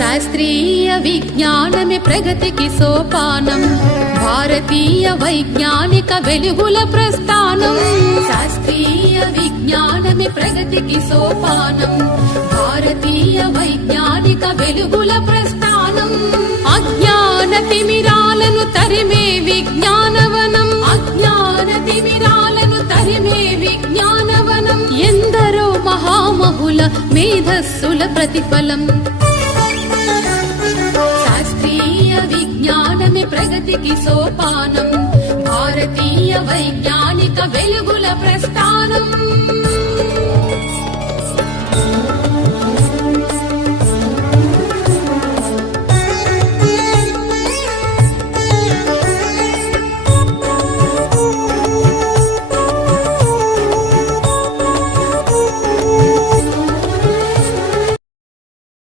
శాస్త్రీయ విజ్ఞానమే ప్రగతికి సోపానం, భారతీయ వైజ్ఞానిక వెలుగుల ప్రస్థానం. శాస్త్రీయ విజ్ఞానమే ప్రగతికి సోపానం, భారతీయ వైజ్ఞానిక వెలుగుల ప్రస్థానం. అజ్ఞాన తిమిరాలను తరిమే విజ్ఞానవనం, అజ్ఞాన తిమిరాలను తరిమే విజ్ఞానవనం. ఎందరో మహామహుల మేధస్సుల ప్రతిఫలం. శాస్త్రీయ విజ్ఞానమే ప్రగతికి సోపానం, భారతీయ వైజ్ఞానిక వెలుగుల ప్రస్థానం.